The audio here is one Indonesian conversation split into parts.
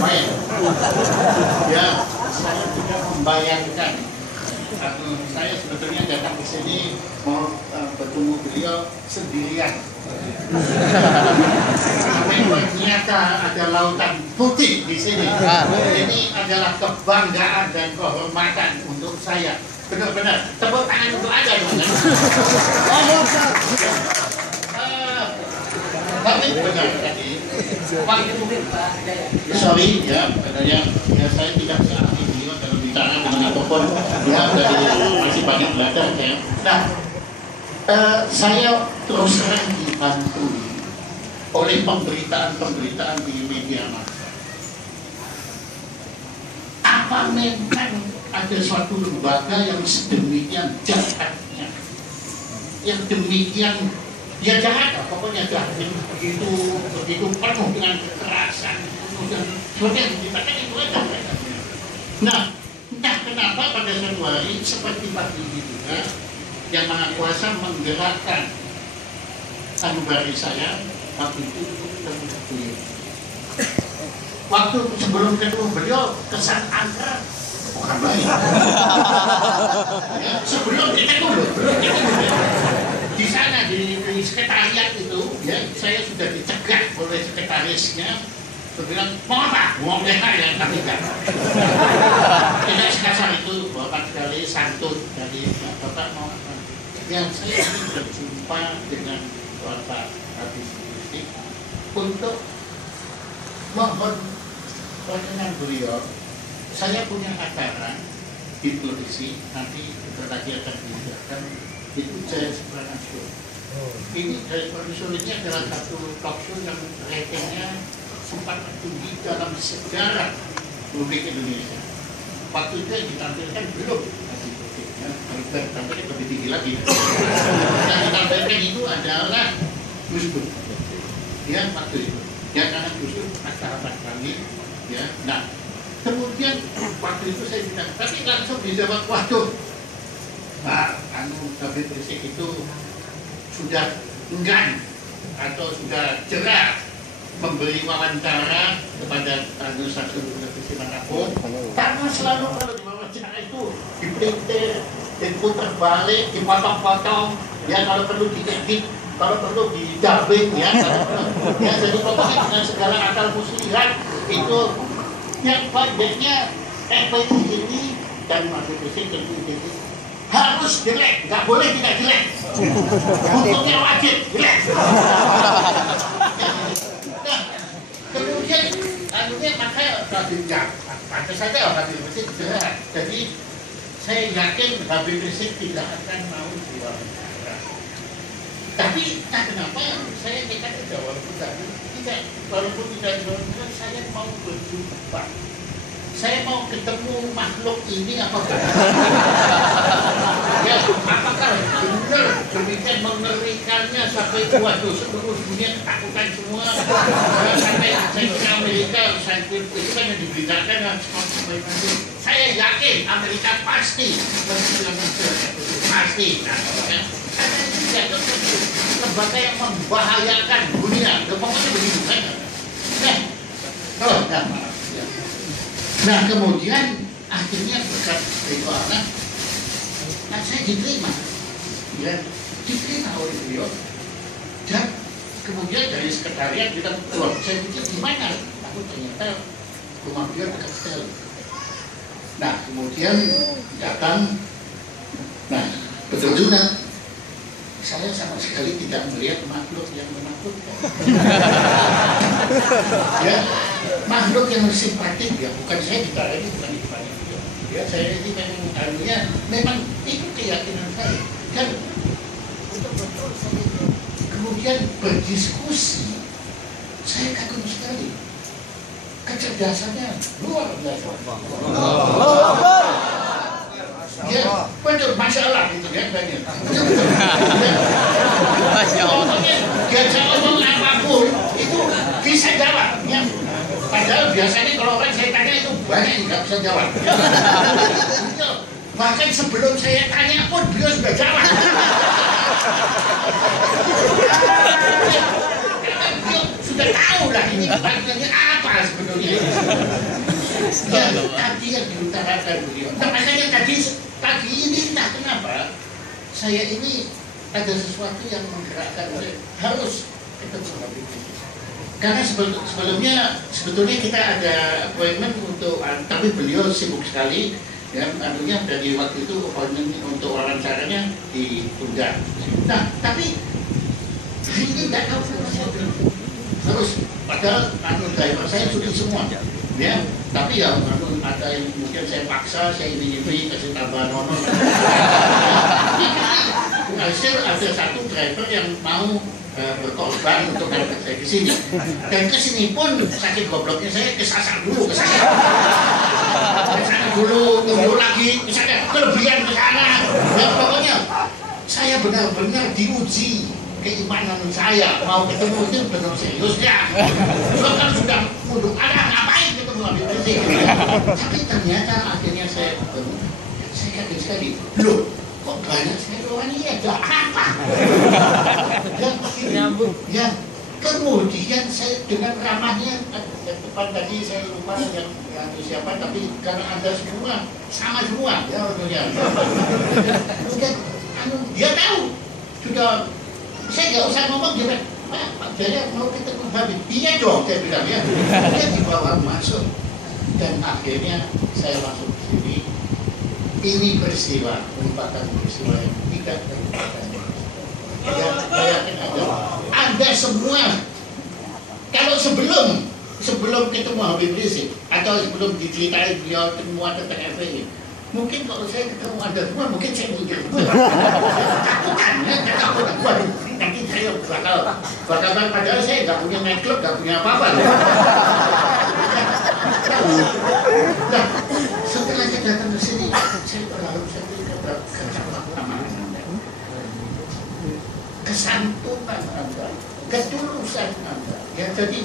main. Ya, saya juga membayangkan saya sebetulnya datang ke sini mau bertemu beliau sendirian. Tapi ternyata ada lautan putih di sini. Ini adalah kebanggaan dan kehormatan untuk saya. Benar-benar tepuk tangan untuk Anda dong. Tapi benar tadi. Sorry ya, katanya ya saya tidak seperti beliau dalam bicara dengan apapun. Ya, dari masih banyak belajar ya. Nah, saya terus terang dibantu oleh pemberitaan-pemberitaan di media massa. Apa memang ada suatu lembaga yang sedemikian jahatnya, yang demikian ya jahat, pokoknya jahat, begitu penuh dengan kekerasan, seperti yang diceritakan itu aja. Nah, entah kenapa pada suatu hari seperti pagi ini juga yang Maha Kuasa menggerakkan sanubari saya waktu itu ketemu beliau. Waktu sebelum ketemu beliau kesan angker bukan baik. Ya, sebelum ketemu di sana di sekretariat itu ya saya sudah dicegah oleh sekretarisnya. Dia bilang mau apa? Mau mereka ya tapi enggak. Tidak sekasar itu bapak sekali santun dari bapak mau apa? Yang saya ingin berjumpa dengan bapak Habib Rizik untuk mohon perkenan beliau. Saya punya acara di televisi nanti lagi akan diadakan itu Jaya Suprana Show. Ini Jaya Suprana Show ini adalah satu talk show yang ratingnya sempat tertinggi dalam sejarah Republik Indonesia. Waktu itu yang ditampilkan belum tampilkan lebih tinggi lagi. Yang ditampilkan itu adalah Gus Dur. Ya waktu itu. Ya karena Gus Dur masyarakat kami. Ya. Nah kemudian waktu itu saya bilang, tapi langsung dijawab, waduh, Pak Habib Rizik itu sudah enggan atau sudah jelas memberi wawancara kepada satu televisi manapun, karena selalu kalau di wawancara itu dipelintir, diputar balik, dipotong-potong, ya kalau perlu diedit, kalau perlu didubbing, ya, ya jadi pokoknya dengan segala akal muslihat itu yang baiknya FPI ini dan Habib Rizik tentu ini harus jelek, nggak boleh tidak jelek, hukumnya wajib jelek. Kemudian anunya maka pantas saja Habib Rizik jelas. Jadi saya yakin Habib Rizik tidak akan mau diwawancara. Tapi kenapa saya nekat jawab tidak, walaupun tidak jawab, saya mau berjumpa. Saya mau ketemu makhluk ini apakah ya, apakah benar demikian mengerikannya sampai waduh seluruh dunia ketakutan semua sampai saya ke Amerika saintis itu kan yang diberitakan saya yakin Amerika pasti pasti karena itu tidak lembaga yang membahayakan dunia pokoknya begitu kan nah kemudian akhirnya berkat itu anak nah saya diterima ya diterima oleh beliau dan kemudian dari sekretariat kita keluar saya pikir gimana aku ternyata rumah beliau dekat sekali nah kemudian datang nah betul juga saya sama sekali tidak melihat makhluk yang menakutkan ya makhluk yang simpatik ya bukan saya ditanya bukan itu banyak ya saya ini memang anunya memang itu keyakinan saya dan betul-betul saya kemudian berdiskusi saya kagum sekali kecerdasannya luar biasa ya betul masalah gitu ya banyak dia ngomong apapun itu bisa jawab ya padahal biasanya kalau orang saya tanya itu banyak yang nggak bisa jawab bahkan sebelum saya tanya pun beliau sudah jawab karena beliau sudah tahu lah ini bagiannya apa sebetulnya. Ya, tadi yang diutarakan beliau. Nah, makanya tadi ini entah kenapa saya ini ada sesuatu yang menggerakkan saya harus ketemu Habib Rizik. Karena sebetulnya kita ada appointment untuk, tapi beliau sibuk sekali. Ya, artinya dari waktu itu appointment untuk wawancaranya ditunda. Nah, tapi ini tidak tahu sama siapa. Terus padahal driver saya cuti semua, ya. Tapi ya ada yang mungkin saya paksa, saya ini kasih tambahan honor. Hasil ada satu driver yang mau berkorban untuk mengangkat saya ke sini. Dan ke sini pun saking gobloknya saya kesasar dulu, kesana dulu, tunggu lagi, misalnya kelebihan ke sana. Ya, pokoknya saya benar-benar diuji keimanan saya, mau ketemu itu benar seriusnya. Kalau sudah mundur, ngapain ketemu Habib Rizik? Tapi ternyata akhirnya saya ketemu, saya kaget sekali. Loh, kok banyak sekali orang ini ada apa? Ya, kemudian saya dengan ramahnya, depan tadi saya lupa yang siapa, tapi karena Anda semua sama semua, ya orangnya. Kemudian dia tahu, sudah saya nggak usah ngomong, dia Pak Jaya mau ketemu Habib. Iya dong, saya bilang ya. Dia dibawa masuk dan akhirnya saya masuk ke sini. Ini peristiwa merupakan peristiwa yang tidak terlupakan. Ya, bayangkan Anda semua kalau sebelum ketemu Habib Rizik atau sebelum diceritain beliau semua tentang FPI, mungkin kalau saya ketemu Anda semua, mungkin saya mikir takutan ya, takutan. Waduh, nanti saya bakal padahal saya nggak punya nightclub, nggak punya apa-apa. Nah, setelah saya datang ke sini, saya berharap saya kecerdasan Anda, kesantunan Anda, ketulusan Anda. Ya, jadi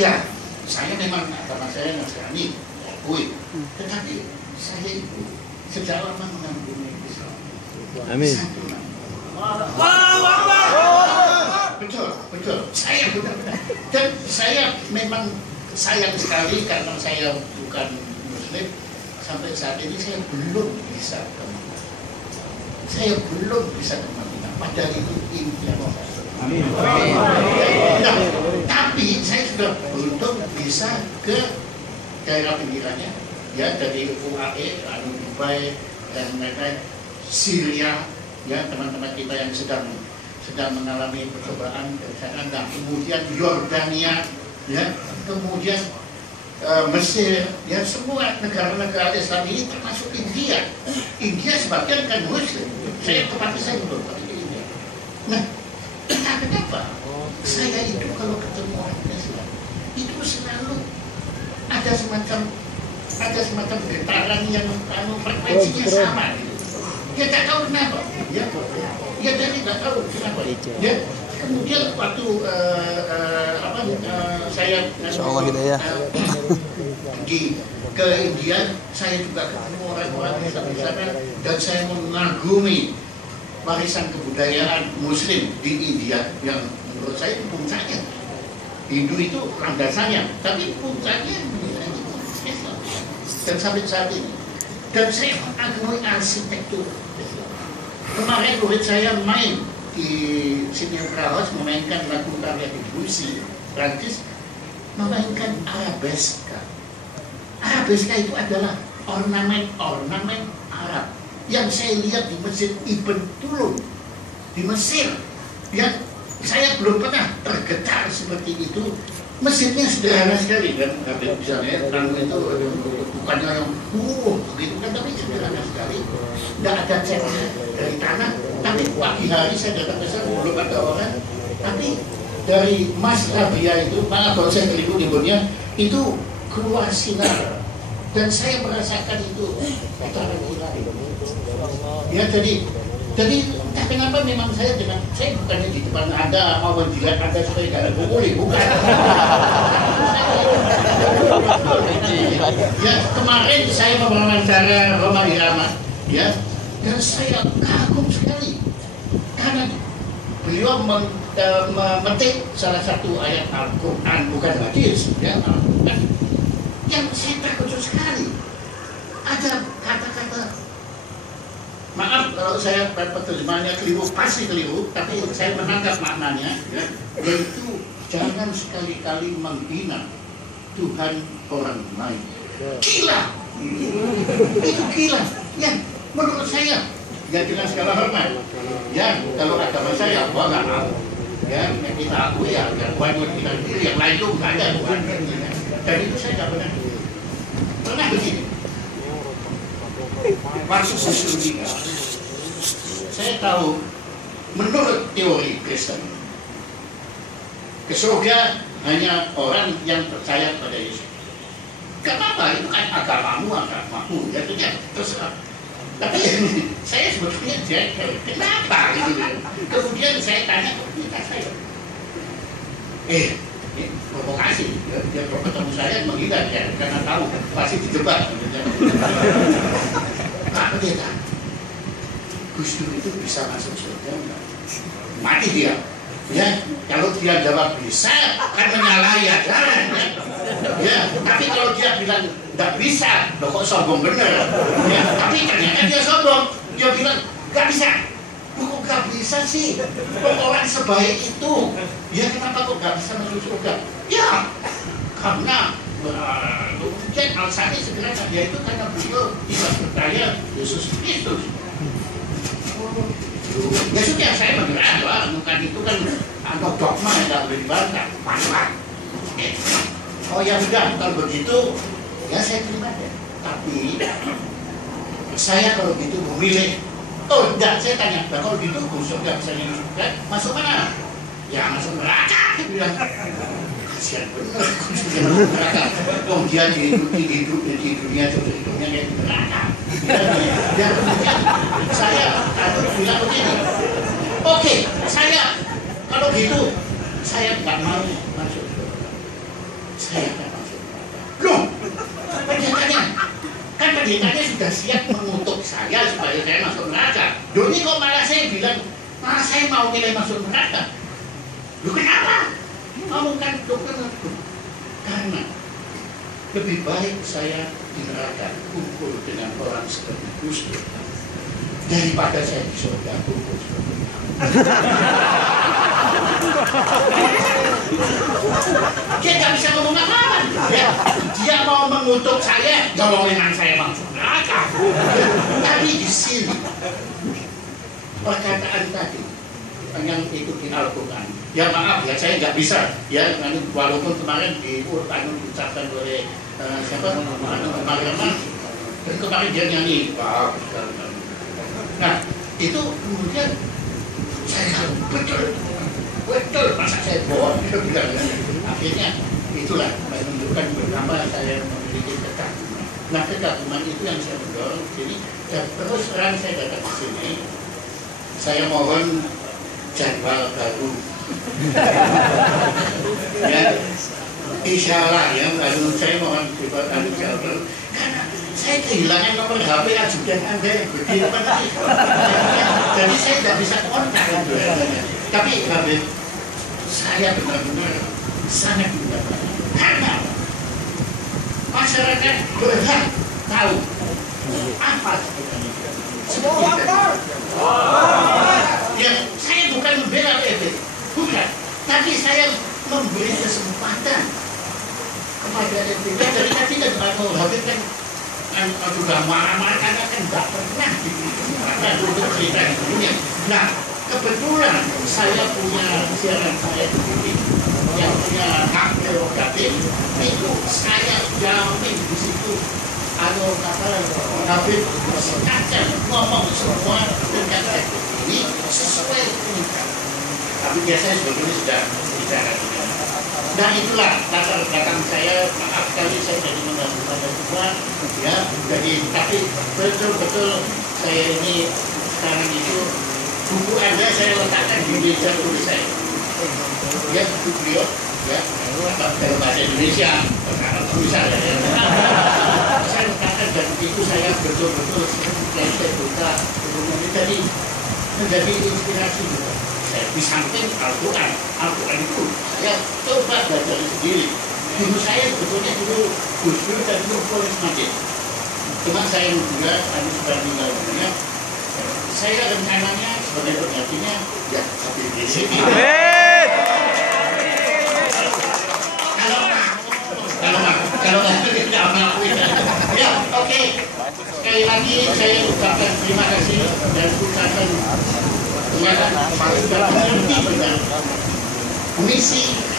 ya saya memang agama saya Nasrani, akui, tetapi saya itu sejak lama mengagumi Islam. Amin. Betul. Saya benar-benar. Dan saya memang sayang sekali karena saya bukan Muslim. Sampai saat ini saya belum bisa ke Madinah. Saya belum bisa ke Madinah. Padahal itu impian saya. Amin. Nah, tapi saya sudah beruntung bisa ke daerah pinggirannya. Ya, dari UAE, Dubai, dan lain-lain, Syria, ya teman-teman kita yang sedang mengalami percobaan dari sana. Nah, kemudian Yordania, ya, kemudian Mesir, ya semua negara-negara Islam ini termasuk India. India sebagian kan Muslim. Saya belum pergi ke India. Nah, kenapa? Saya itu kalau ketemu orang Islam itu selalu ada semacam getaran yang frekuensinya sama gitu. Ya tak tahu kenapa, ya jadi tak tahu kenapa. Ya kemudian waktu saya pergi ke India, saya juga ketemu orang-orang Islam di sana dan saya mengagumi warisan kebudayaan Muslim di India yang menurut saya puncaknya. Hindu itu landasannya, tapi puncaknya Islam. Dan sampai saat ini. Dan saya mengagumi arsitektur. Kemarin murid saya main di Sydney Opera House memainkan lagu karya Debussy, Prancis, memainkan arabeska. Arabeska itu adalah ornamen-ornamen Arab yang saya lihat di Masjid Ibn Tulun di Mesir, yang saya belum pernah tergetar seperti itu. Masjidnya sederhana sekali kan, misalnya itu bukannya yang begitu kan, tapi sederhana sekali. Tidak ada cat dari tanah, tapi pagi hari saya datang ke sana belum ada orang, tapi dari Mas Rabia itu, malah kalau saya keliru nyebutnya, itu keluar sinar dan saya merasakan itu getaran ilahi. Ya, jadi entah kenapa memang saya bukannya di depan Anda mau menjilat Anda supaya tidak dipukuli, bukan. Ya, kemarin saya mewawancara Roma Irama, ya, dan saya kagum sekali karena beliau memetik salah satu ayat Al-Quran, bukan hadis, ya, Al-Quran, yang saya terkejut sekali. Ada kata-kata, maaf kalau saya terjemahannya keliru, pasti keliru, tapi saya menangkap maknanya, ya, yaitu jangan sekali-kali menghina Tuhan orang lain. Gila, itu gila. Ya, menurut saya, ya dengan segala hormat, ya kalau agama saya, gua nggak mau. Ya, kita akui ya, Tuhan kita itu yang lain itu nggak ada, bukan. Dan itu saya nggak pernah begini. Masuk ke surga, saya tahu menurut teori Kristen, ke surga hanya orang yang percaya pada Yesus. Kenapa? Itu kan agamamu, ya terserah. Tapi saya sebetulnya jengkel. Kenapa gitu? Kemudian saya tanya ke kita saya, provokasi. Dia ketemu saya menghindar ya, karena tahu pasti dijebak. Pak Pendeta, Gus Dur itu bisa masuk surga enggak? Mati dia. Ya, kalau dia jawab bisa, kan menyalahi ya, jangan. Ya, tapi kalau dia bilang nggak bisa, loh kok sombong bener. Ya, tapi ternyata dia sombong. Dia bilang nggak bisa. Loh kok nggak bisa sih? Orang sebaik itu, ya kenapa kok nggak bisa masuk surga? Ya, karena kemudian alasannya sebenarnya yaitu karena beliau tidak percaya Yesus Kristus. Ya sudah, saya menyerah lah, bukan itu kan atau dogma yang nggak boleh dibantah, pasrah. Oh ya sudah, kalau begitu, ya saya terima deh. Tapi saya kalau gitu memilih. Oh enggak, saya tanya, nah, kalau gitu surga misalnya kan masuk mana? Ya masuk neraka, dia bilang. Kasihan bener, masuk neraka. Oh dia di dunia hidupnya kayak di neraka. Dan kemudian saya bilang begini, oke, saya kalau gitu saya nggak mau masuk surga. Saya nggak masuk neraka. Loh, pendetanya sudah siap mengutuk saya supaya saya masuk neraka. Loh ini kok malah saya bilang, malah saya mau milih masuk neraka. Loh kenapa? Kamu kan dokter aku. Karena lebih baik saya di neraka kumpul dengan orang seperti Gus Dur daripada saya di surga kumpul seperti itu. Dia nggak bisa ngomong apa-apa. Ya, dia mau mengutuk saya, kalau memang saya masuk neraka. Tapi di sini perkataan tadi yang itu di Al-Quran. Ya maaf ya, saya nggak bisa. Ya, walaupun kemarin diucapkan oleh siapa? Mariaman. Dan kemarin dia nyanyi. Nah, itu kemudian saya betul masa saya bohong. Akhirnya itulah menunjukkan betapa saya memiliki kekaguman. Nah, kekaguman itu yang saya mendorong. Jadi terus terang saya datang ke sini. Saya mohon jadwal baru. Ya, insya Allah ya, lalu saya mohon jadwal baru. Karena saya kehilangan nomor HP ajudan Anda yang begini. Jadi saya tidak bisa kontak. Tapi Habib, saya benar-benar sangat mendapatkan. Karena masyarakat berhak tahu apa sebenarnya. Ya, saya bukan membela Habib, bukan. Tapi saya memberi kesempatan kepada Habib. Ya, dari tadi kan Habib kan sudah marah-marah karena kan nggak pernah diperlukan untuk cerita di dunia. Nah, kebetulan saya punya siaran saya sendiri yang punya hak prerogatif, itu saya jamin di situ. Ada kata Habib sengaja ngomong semua tentang ini sesuai dengan. Tapi biasanya sebetulnya sudah bicara. Dan itulah latar belakang saya. Maaf sekali saya jadi mengganggu pada semua, ya. Jadi tapi betul-betul saya ini sekarang itu buku Anda saya letakkan di meja tulis saya. Ya, buku beliau, ya. Dalam bahasa Indonesia, karena tulisan ya. Saya letakkan dan itu saya betul-betul saya buka. Jadi menjadi inspirasi juga. Di samping Al-Quran itu saya coba belajar sendiri. Guru saya sebetulnya dulu Gus Dur dan Guru Polis Majid. Cuma saya juga tadi sudah meninggal dunia. Saya rencananya sebagai penggantinya ya seperti di sini. Kalau tidak melakukan ya oke. Sekali lagi saya ucapkan terima kasih dan ucapkan ternyata sudah mengerti dengan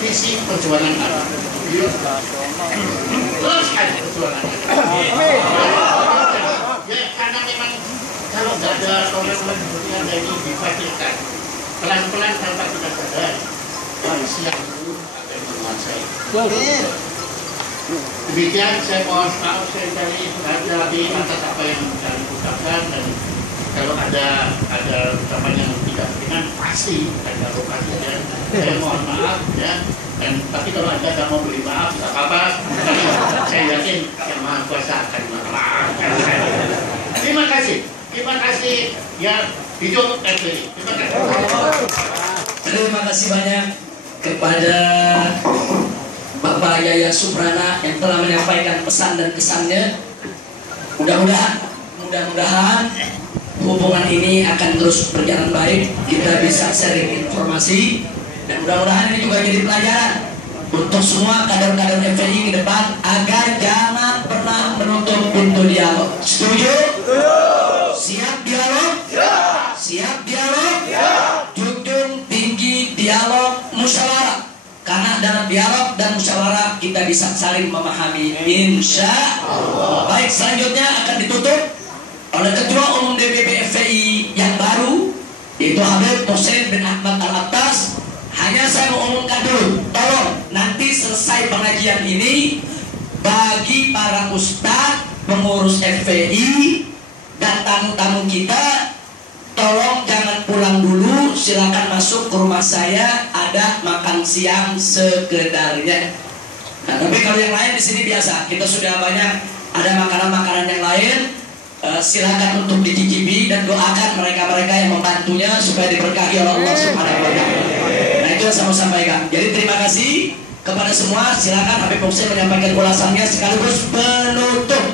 visi perjuangan kami. Teruskan perjuangan kami. Ya karena memang kalau nggak ada orang-orang seperti Anda ini difasilkan pelan-pelan tanpa kita sadar siang itu akan menguasai. Demikian saya mohon maaf saya cari lebih atas apa yang saya ucapkan, dan kalau ada ucapan yang tidak berkenan pasti ada lokasi dan saya mohon maaf ya. Dan tapi kalau Anda tidak mau beri maaf tidak apa-apa, saya yakin Yang Maha Kuasa akan memaafkan saya. Terima kasih ya, hidup FPI. Terima kasih banyak kepada Bapak Yaya Suprana yang telah menyampaikan pesan dan kesannya. Mudah-mudahan hubungan ini akan terus berjalan baik. Kita bisa sharing informasi dan mudah-mudahan ini juga jadi pelajaran untuk semua kader-kader FPI ke depan agar jangan pernah menutup pintu dialog. Setuju? Siap dialog? Siap dialog? Junjung tinggi dialog musyawarah. Karena dalam dialog dan musyawarah kita bisa saling memahami, insya Allah. Baik, selanjutnya akan ditutup oleh Ketua Umum DPP FPI yang baru, yaitu Habib Hussein bin Ahmad Al-Attas. Hanya saya mau umumkan dulu, tolong nanti selesai pengajian ini bagi para ustadz, pengurus FPI dan tamu-tamu kita, tolong jangan pulang dulu, silakan masuk ke rumah saya, ada makan siang sekedarnya. Nah, tapi kalau yang lain di sini biasa, kita sudah banyak ada makanan-makanan yang lain. Silakan untuk dicicipi dan doakan mereka-mereka yang membantunya supaya diberkahi oleh Allah Subhanahu wa Ta'ala. Nah, itu yang saya mau sampaikan. Jadi terima kasih kepada semua. Silakan Habib Hussein menyampaikan ulasannya sekaligus penutup.